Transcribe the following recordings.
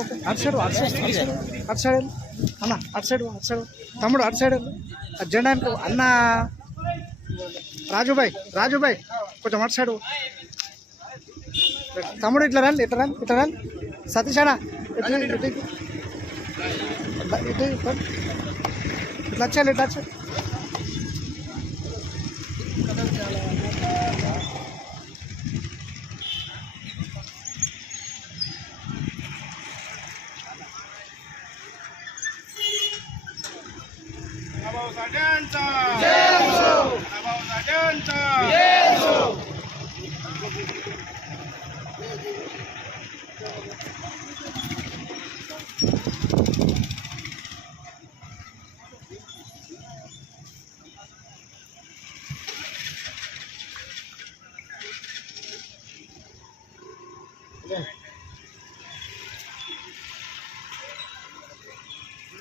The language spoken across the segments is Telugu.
ఓకే అటు సైడ్ అటు సైడ్ అటు సైడ్ అటు సైడ్ అన్న అటు సైడ్ అటు సైడ్ తమ్ముడు అటు సైడ్ జెండా అన్న రాజుబాయ్ రాజుబాయ్ కొంచెం అటు సైడ్ తమ్ముడు ఇట్లా రండి ఇట్లా రండి ఇట్లా రండి. సతీష్ అన్న ఇట్లా ఇటు ఇటు. ఇటు ఇటు. ఇట్లా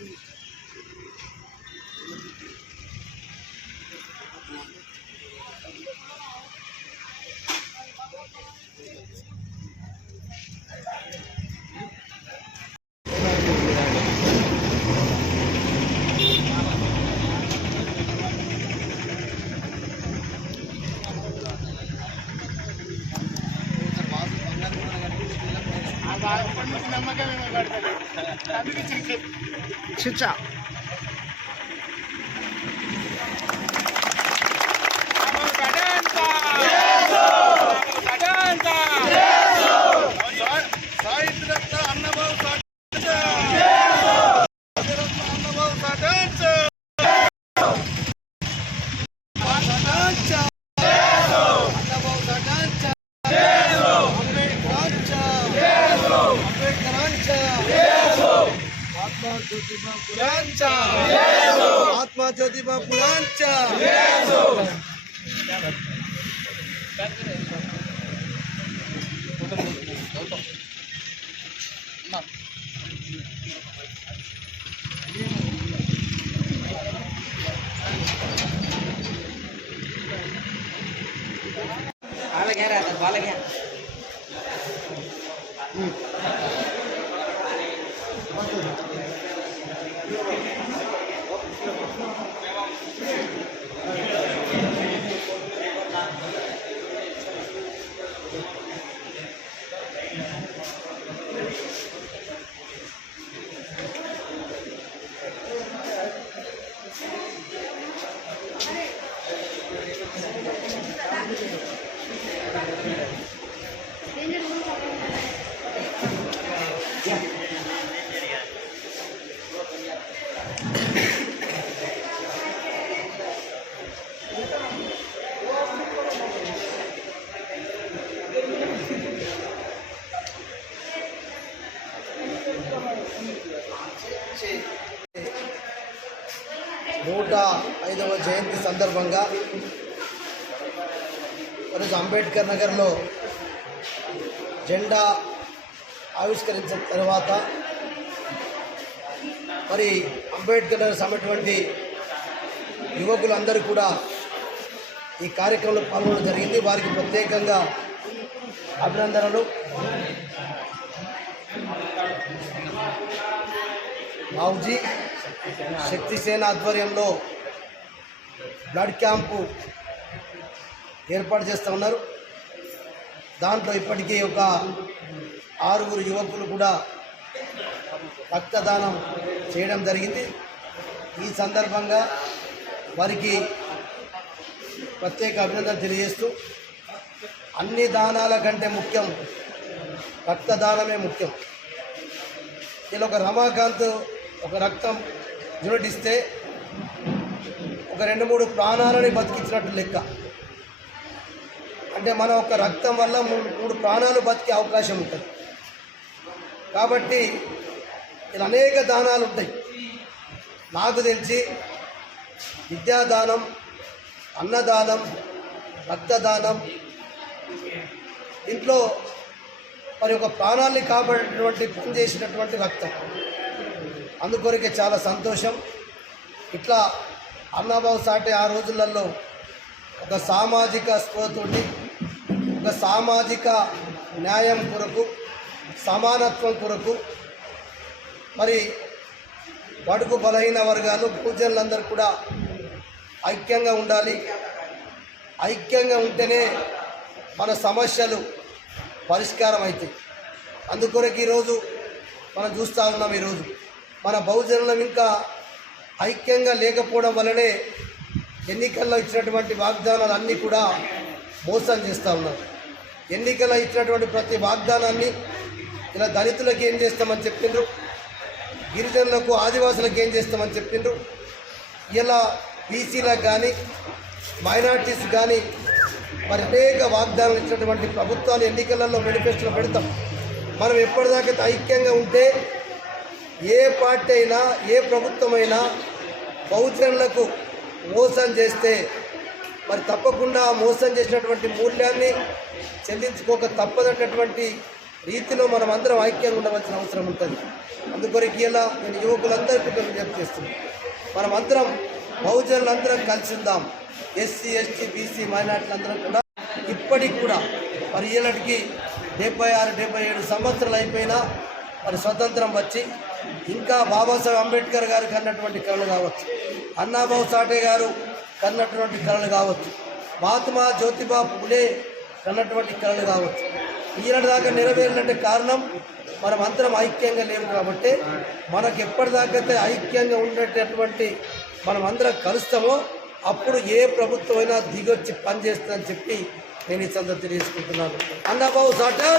వచ్చాలి ఇట్లా వచ్చాలి చిచ్చా ज्योतिबा फुलांचा आला घ्या रे आता बाला घ्या. हम्म. ఐదవ జయంతి సందర్భంగా ఈరోజు అంబేద్కర్ నగర్లో జెండా ఆవిష్కరించిన తర్వాత మరి అంబేద్కర్ నగర్ సమైనటువంటి యువకులందరూ కూడా ఈ కార్యక్రమంలో పాల్గొనడం జరిగింది. వారికి ప్రత్యేకంగా అభినందనలు. బాబుజీ శక్తిసేన ఆధ్వర్యంలో బ్లడ్ క్యాంపు ఏర్పాటు చేస్తూ ఉన్నారు. దాంట్లో ఇప్పటికీ ఒక ఆరుగురు యువకులు కూడా రక్తదానం చేయడం జరిగింది. ఈ సందర్భంగా వారికి ప్రత్యేక అభినందన తెలియజేస్తూ అన్ని దానాల కంటే ముఖ్యం రక్తదానమే ముఖ్యం. ఇలా ఒక రమాకాంత్ ఒక రక్తం యూనిట్ ఇస్తే ఒక రెండు మూడు ప్రాణాలని బతికించినట్టు లెక్క. అంటే మనం ఒక రక్తం వల్ల మూడు మూడు ప్రాణాలు బతికే అవకాశం ఉంటుంది. కాబట్టి ఇలా అనేక దానాలు ఉంటాయి. నాకు తెలిసి విద్యాదానం అన్నదానం రక్తదానం ఇంట్లో మరి ఒక ప్రాణాన్ని కాపాడేటువంటి పని చేసినటువంటి రక్తం. అందుకొరకే చాలా సంతోషం. ఇట్లా అన్నాబాబు సాటే ఆ రోజులలో ఒక సామాజిక స్పృహతోటి ఒక సామాజిక న్యాయం కొరకు సమానత్వం కొరకు మరి బడుగు బలహీన వర్గాలు పూజలందరూ కూడా ఐక్యంగా ఉండాలి. ఐక్యంగా ఉంటేనే మన సమస్యలు పరిష్కారం అవుతాయి అందుకొరకు ఈరోజు మనం చూస్తూ ఉన్నాం ఈరోజు. మన బహుజనులం ఇంకా ఐక్యంగా లేకపోవడం వల్లనే ఎన్నికల్లో ఇచ్చినటువంటి వాగ్దానాలు అన్నీ కూడా మోసం చేస్తూ ఉన్నారు. ఎన్నికల్లో ఇచ్చినటువంటి ప్రతి వాగ్దానాన్ని ఇలా దళితులకు ఏం చేస్తామని చెప్పిండ్రు? గిరిజనులకు ఆదివాసులకు ఏం చేస్తామని చెప్పిండ్రు? ఇలా బీసీలకు కానీ మైనార్టీస్ కానీ మరి అనేక వాగ్దానాలు ఇచ్చినటువంటి ప్రభుత్వాలు ఎన్నికలలో మేనిఫెస్టోలో పెడతాం. మనం ఎప్పటిదాకైతే ఐక్యంగా ఉంటే ఏ పార్టీ అయినా ఏ ప్రభుత్వమైనా బహుజనులకు మోసం చేస్తే మరి తప్పకుండా మోసం చేసినటువంటి మూల్యాన్ని చెల్లించుకోక తప్పదన్నటువంటి రీతిలో మనం అందరం ఐక్యంగా ఉండవలసిన అవసరం ఉంటుంది. అందుకొరకు ఇలా నేను యువకులందరికీ విజ్ఞప్తి చేస్తున్నాను. మనం అందరం బహుజనులందరం కలిసి ఉందాం. ఎస్సీ ఎస్టీ బీసీ మైనార్టీలందరం కూడా ఇప్పటికి కూడా మరి ఈనాటికి డెబ్బై ఆరు డెబ్బై ఏడు సంవత్సరాలు అయిపోయినా మరి స్వతంత్రం వచ్చి ఇంకా బాబాసాహెబ్ అంబేద్కర్ గారు కన్నటువంటి కళలు కావచ్చు. అన్నాబాబు సాటే గారు కన్నటువంటి కళలు కావచ్చు. మహాత్మా జ్యోతిబా పులే కన్నటువంటి కళలు కావచ్చు. ఈనాటి దాకా నెరవేరినట్టే కారణం మనం అందరం ఐక్యంగా లేము కాబట్టి మనకు ఎప్పటిదాకైతే ఐక్యంగా ఉండేటటువంటి మనం అందరం కలుస్తామో అప్పుడు ఏ ప్రభుత్వం అయినా దిగొచ్చి పనిచేస్తుందని చెప్పి నేను ఈ సందర్భం తెలియజేసుకుంటున్నాను. అన్నాబాబు సాటే